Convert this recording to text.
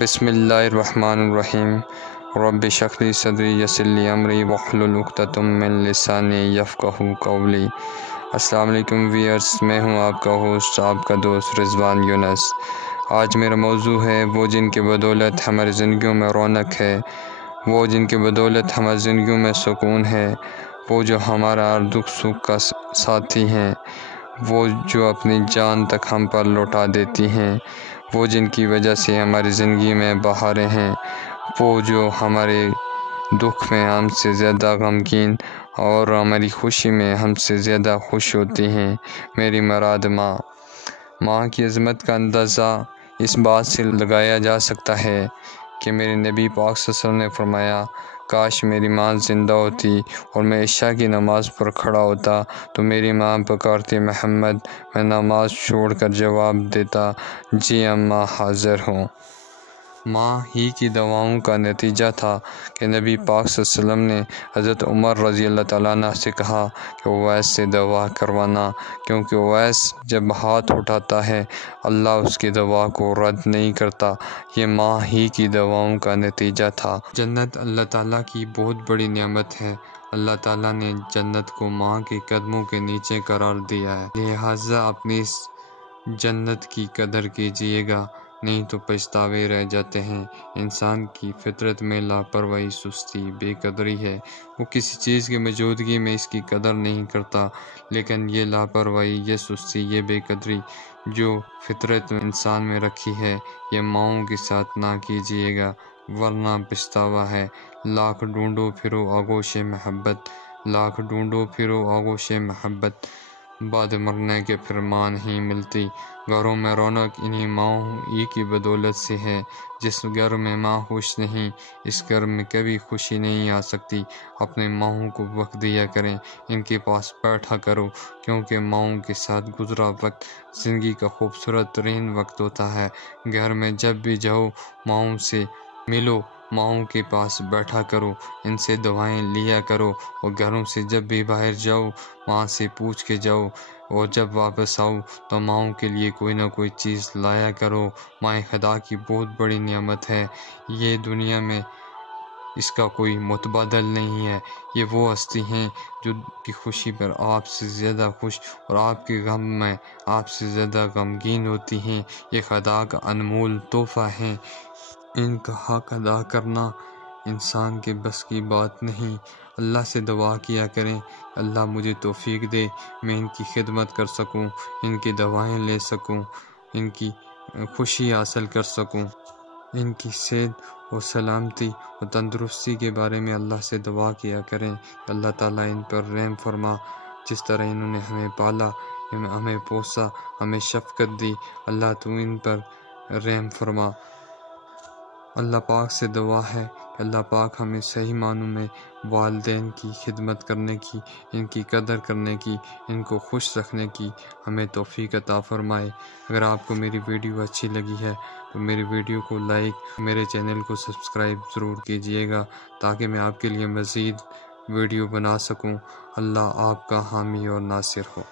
بسم اللہ الرحمن الرحیم رب اشرح لی صدری یسر لی امری واحلل عقدۃ من لسانی یفقہوا قولی۔ السلام علیکم ویئرس، میں ہوں آپ کا ہوسٹ، آپ کا دوست رضوان یونس۔ آج میرا موضوع ہے وہ جن کی بدولت ہماری زندگیوں میں رونق ہے، وہ جن کی بدولت ہماری زندگیوں میں سکون ہے، وہ جو ہمارا ہر دکھ سکھ کا ساتھی ہیں، وہ جو اپنی جان تک ہم پر لوٹا دیتی ہیں، وہ جن کی وجہ سے ہماری زندگی میں بہاریں ہیں، وہ جو ہمارے دکھ میں ہم سے زیادہ غمگین اور ہماری خوشی میں ہم سے زیادہ خوش ہوتی ہیں۔ میری مراد ماں کی عظمت کا اندازہ اس بات سے لگایا جا سکتا ہے کہ میرے نبی پاک صلی اللہ علیہ وسلم نے فرمایا، کاش میری ماں زندہ ہوتی اور میں عشاء کی نماز پر کھڑا ہوتا تو میری ماں پکارتی محمد، میں نماز چھوڑ کر جواب دیتا جی اماں حاضر ہوں۔ ماں ہی کی دعاؤں کا نتیجہ تھا کہ نبی پاک صلی اللہ علیہ وسلم نے حضرت عمر رضی اللہ تعالیٰ عنہ سے کہا کہ اویس سے دعا کروانا، کیونکہ اویس جب ہاتھ اٹھاتا ہے اللہ اس کی دعا کو رد نہیں کرتا۔ یہ ماں ہی کی دعاؤں کا نتیجہ تھا۔ جنت اللہ تعالیٰ کی بہت بڑی نعمت ہے۔ اللہ تعالیٰ نے جنت کو ماں کے قدموں کے نیچے قرار دیا ہے، لہٰذا اپنی اس جنت کی قدر کیجیے گا، نہیں تو پچھتاوے رہ جاتے ہیں۔ انسان کی فطرت میں لاپرواہی، سستی، بے قدری ہے۔ وہ کسی چیز کی موجودگی میں اس کی قدر نہیں کرتا، لیکن یہ لاپرواہی، یہ سستی، یہ بے قدری جو فطرت انسان میں رکھی ہے، یہ ماؤں کے ساتھ نہ کیجیے گا ورنہ پچھتاوا ہے۔ لاکھ ڈھونڈو پھرو آغوش محبت، لاکھ ڈھونڈو پھرو آغوش محبت، بعد مرنے کے پھر ماں نہیں ملتی۔ گھروں میں رونق انہی ماؤں ہی کی بدولت سے ہے۔ جس گھر میں ماں خوش نہیں، اس گھر میں کبھی خوشی نہیں آ سکتی۔ اپنے ماؤں کو وقت دیا کریں، ان کے پاس بیٹھا کرو، کیونکہ ماؤں کے ساتھ گزرا وقت زندگی کا خوبصورت ترین وقت ہوتا ہے۔ گھر میں جب بھی جاؤ ماؤں سے ملو، ماؤں کے پاس بیٹھا کرو، ان سے دعائیں لیا کرو، اور گھروں سے جب بھی باہر جاؤ ماں سے پوچھ کے جاؤ، اور جب واپس آؤ تو ماؤں کے لیے کوئی نہ کوئی چیز لایا کرو۔ ماں خدا کی بہت بڑی نعمت ہے، یہ دنیا میں اس کا کوئی متبادل نہیں ہے۔ یہ وہ ہستی ہیں جو کی خوشی پر آپ سے زیادہ خوش اور آپ کے غم میں آپ سے زیادہ غمگین ہوتی ہیں۔ یہ خدا کا انمول تحفہ ہیں، ان کا حق ادا کرنا انسان کے بس کی بات نہیں۔ اللہ سے دعا کیا کریں، اللہ مجھے توفیق دے، میں ان کی خدمت کر سکوں، ان کی دعائیں لے سکوں، ان کی خوشی حاصل کر سکوں۔ ان کی صحت اور سلامتی اور تندرستی کے بارے میں اللہ سے دعا کیا کریں کہ اللہ تعالیٰ ان پر رحم فرما، جس طرح انہوں نے ہمیں پالا، ہمیں پوسا، ہمیں شفقت دی، اللہ تو ان پر رحم فرما۔ اللہ پاک سے دعا ہے کہ اللہ پاک ہمیں صحیح معنوں میں والدین کی خدمت کرنے کی، ان کی قدر کرنے کی، ان کو خوش رکھنے کی ہمیں توفیق عطا فرمائے۔ اگر آپ کو میری ویڈیو اچھی لگی ہے تو میری ویڈیو کو لائک، میرے چینل کو سبسکرائب ضرور کیجیے گا تاکہ میں آپ کے لیے مزید ویڈیو بنا سکوں۔ اللہ آپ کا حامی اور ناصر ہو۔